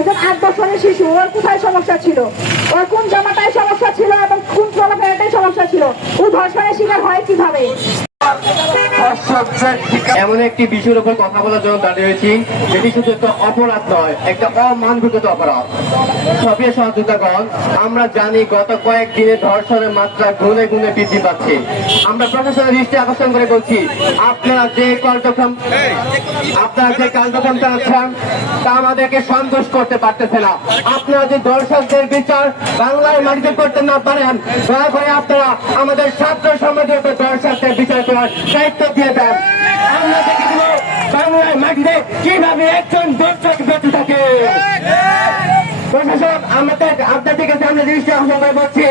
একজন 8 বছরের শিশু, ওর কোথায় সমস্যা ছিল, ওর কোন জামাটায় সমস্যা ছিল এবং কোন চলাফেরাটাই সমস্যা ছিল, ও ধর্ষণের শিকার হয় কিভাবে? এমন একটি বিষয়ের উপর কথা বলার জন্য দাঁড়িয়ে হয়েছি, যেটি শুধু একটা অপরাধ নয়, একটা অমানবিকতা অপরাধ। সবই সহযোগিতাগণ, আমরা জানি গত কয়েকদিনে ধর্ষণের মাত্রা গুণে গুণে বৃদ্ধি পাচ্ছে। আমরা প্রশাসনের দৃষ্টি আকর্ষণ করে বলছি, আপনারা যে কার্যক্রম চালাচ্ছেন তা আমাদেরকে সন্তোষ করতে পারতেছে না। আপনারা যে দর্শকদের বিচার বাংলার মাটিতে করতে না পারেন, দয়া করে আপনারা আমাদের ছাত্র সমাজের উপর দর্শকদের বিচার করার দায়িত্ব দিয়ে দেন। আমরা দেখে দিব বাংলার মাটিতে কিভাবে একজন দর্শক বেঁচে থাকে। প্রশাসন আপনাদের কাছে আমরা দৃষ্টি আকর্ষণ করে বলছি,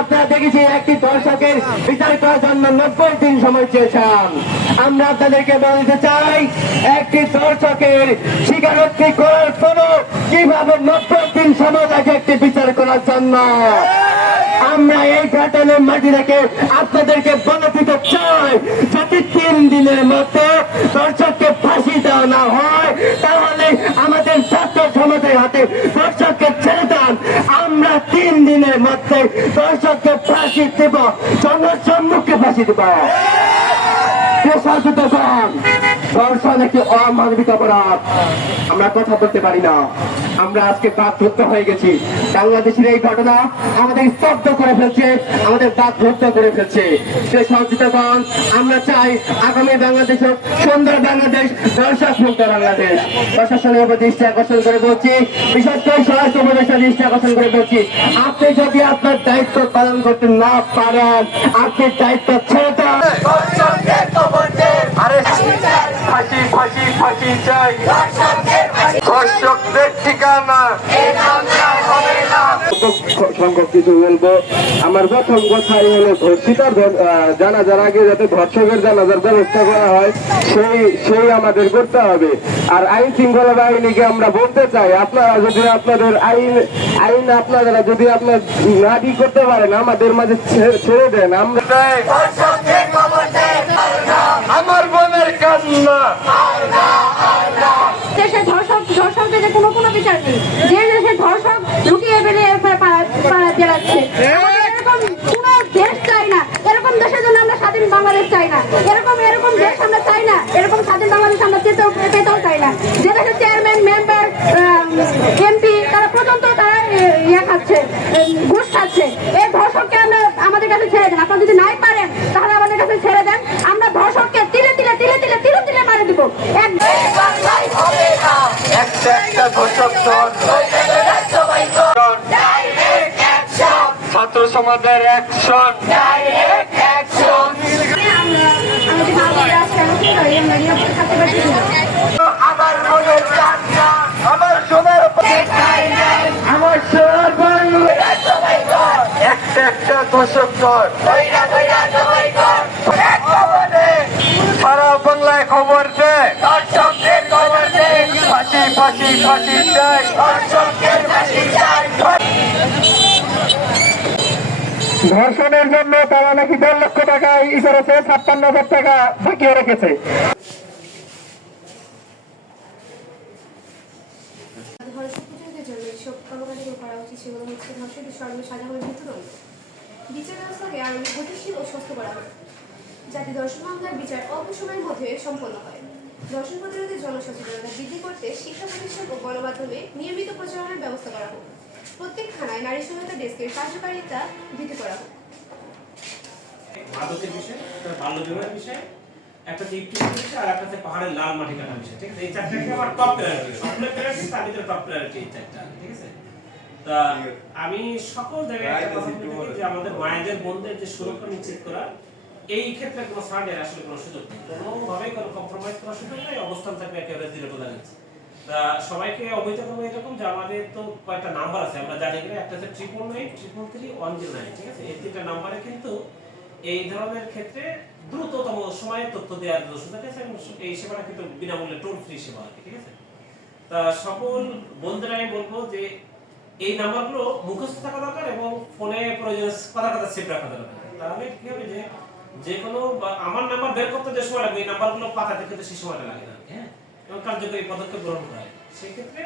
আপনারা দেখেছি একটি দর্শকের বিচার করার জন্য 90 দিন সময় চেয়েছেন। আমরা আপনাদেরকে বলতে চাই, একটি দর্শকের স্বীকারোক্তি করার পরও কিভাবে 90 দিন সময় লাগে একটি বিচার করার জন্য। আমরা এই ঘটনার মাটি রেখে আপনাদেরকে বলে দিতে চাই, যদি 3 দিনের মধ্যে দর্শককে ফাঁসি দেওয়া না হয়, তাহলে আমাদের ছাত্র সমাজের হাতে দর্শককে ছেড়ে দেন। আমরা 3 দিনের মধ্যে দর্শককে ফাঁসি দেব, জনসম্মুখে ফাঁসি দেব। ধর্ষণ একটি অমানবিক অপরাধ। আমরা কথা বলতে পারি না, আমরা আজকে বাকরুদ্ধ হয়ে গেছি। বাংলাদেশের এই ঘটনা আমাদের স্তব্ধ করে ফেলছে, আমাদের বাকরুদ্ধ করে ফেলছে। সেই সহযোগিতাগণ, আমরা চাই আগামী বাংলাদেশ হোক সুন্দর বাংলাদেশ, দর্শক মুক্ত বাংলাদেশ। প্রশাসনের উপর দৃষ্টি আকর্ষণ করে বলছি, বিশেষ করে স্বরাষ্ট্র উপদেষ্টার দৃষ্টি আকর্ষণ করে বলছি, আপনি যদি আপনার দায়িত্ব পালন করতে না পারেন, আপনি দায়িত্ব ছেড়ে দেন। ফাঁসি চাই, ধর্ষকদের ঠিকানা সংখ্যক কিছু বলবো। আমার প্রথম কথাই হলো, ধর্ষিতার জানাজার আগে যাতে ধর্ষকের জানাজার ব্যবস্থা করা হয় সেই আমাদের করতে হবে। আর আইন শৃঙ্খলা বাহিনীকে আমরা বলতে চাই, আপনারা যদি আপনাদের আইন আপনারা যদি আপনার নাটি করতে পারেন, আমাদের মাঝে ছেড়ে দেন। আমরা আমার বোনের কান্না, দেশে ধর্ষকদের যে কোনো বিচার নেই, যে দেশে ধর্ষক লুকিয়ে বেরিয়ে বেড়াচ্ছে। এরকম কোন দেশ চাই না, এরকম দেশের জন্য আমরা স্বাধীন বাংলাদেশ চাই না, এরকম দেশ আমরা চাই না, এরকম স্বাধীন বাংলাদেশ আমরা পেতেও চাই না। যে দেশের চেয়ারম্যান, মেম্বার, এমপি তারা পর্যন্ত তারা খাচ্ছে, ঘুষ খাচ্ছে। এই ধর্ষককে আমরা আমাদের কাছে ছেড়ে দেন। আপনারা যদি নাই পারেন তাহলে আমাদের কাছে ছেড়ে দেন। আমরা ধর্ষককে তিলে তিলে মারে দিব। ছাত্র সমাজের অ্যাকশন, আমার মনের কান্না, আমার সোনার আমার সোনার একটা দর্শক সারা বাংলায় খবর দেয়, ফাঁসি চাই। ধর্ষণের জন্য তারা নাকি 1.5 লক্ষ টাকা ই করেছে, 56,000 টাকা বাকি রেখেছে। বিচার ব্যবস্থাকে আরো গতিশীল ও সুস্থ করা হয়, যাতে ধর্ষণ মামলার বিচার অল্প সময়ের মধ্যে সম্পন্ন হয়। ধর্ষণ প্রতিরোধে জনসচেতনতা বৃদ্ধি করতে শিক্ষা প্রতিষ্ঠান ও গণমাধ্যমে নিয়মিত প্রচারণার ব্যবস্থা করা হোক। প্রত্যেক থানায় নারী সহায়তা ডেস্কের কার্যকারিতা বৃদ্ধি করা হোক। মাদকের বিষয়, বাল্য বিবাহের বিষয়, একটা টিপটিপের বিষয়, আর একটা পাহাড়ের লাল মাটি কাটার বিষয়। ঠিক আছে, এই চারটাকে আমার টপ প্রায়োরিটি, সবগুলো প্রায়োরিটি তার ভিতরে টপ প্রায়োরিটি এই চারটা। ঠিক আছে, তা আমি সকল জায়গায় একটা কথা বলতে চাই যে আমাদের মায়েদের বোনদের যে সুরক্ষা নিশ্চিত করা, এই ক্ষেত্রে কোনো ছাড়ের আসলে কোনো সুযোগ নেই, কোনোভাবেই কোনো কম্প্রোমাইজ করার সুযোগ নেই। অবস্থান থাকবে একেবারে দৃঢ় দাঁড়িয়েছে। তা সবাইকে অবহিত করবো এরকম যে আমাদের তো কয়েকটা নাম্বার আছে, আমরা জানি কিনা, একটা হচ্ছে 999333109। ঠিক আছে, এই 3টা নাম্বারে কিন্তু এই ধরনের ক্ষেত্রে দ্রুততম সময়ে তথ্য দেওয়ার সুযোগ আছে এবং এই সেবাটা কিন্তু বিনামূল্যে টোল ফ্রি সেবা আর কি। ঠিক আছে, তা সকল বন্ধুরাই বলবো যে এই নাম্বারগুলো মুখস্থ থাকা দরকার এবং ফোনে প্রয়োজন কথা সেভ রাখা দরকার। তাহলে কি হবে যে কোনো আমার নাম্বার বের করতে যে সময় লাগবে, এই নাম্বারগুলো পাঠাতে কিন্তু সেই সময়টা লাগে না। হ্যাঁ, এবং কার্যকরী পদক্ষেপ গ্রহণ করা হয়। সেক্ষেত্রে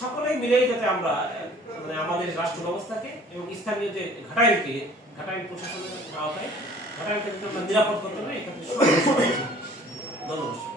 সকলেই মিলেই যাতে আমরা মানে আমাদের রাষ্ট্র ব্যবস্থাকে এবং স্থানীয় যে ঘাটাইল প্রশাসনের আওতায় ঘাটাইলকে যাতে আমরা নিরাপদ করতে পারি এক্ষেত্রে ধন্যবাদ।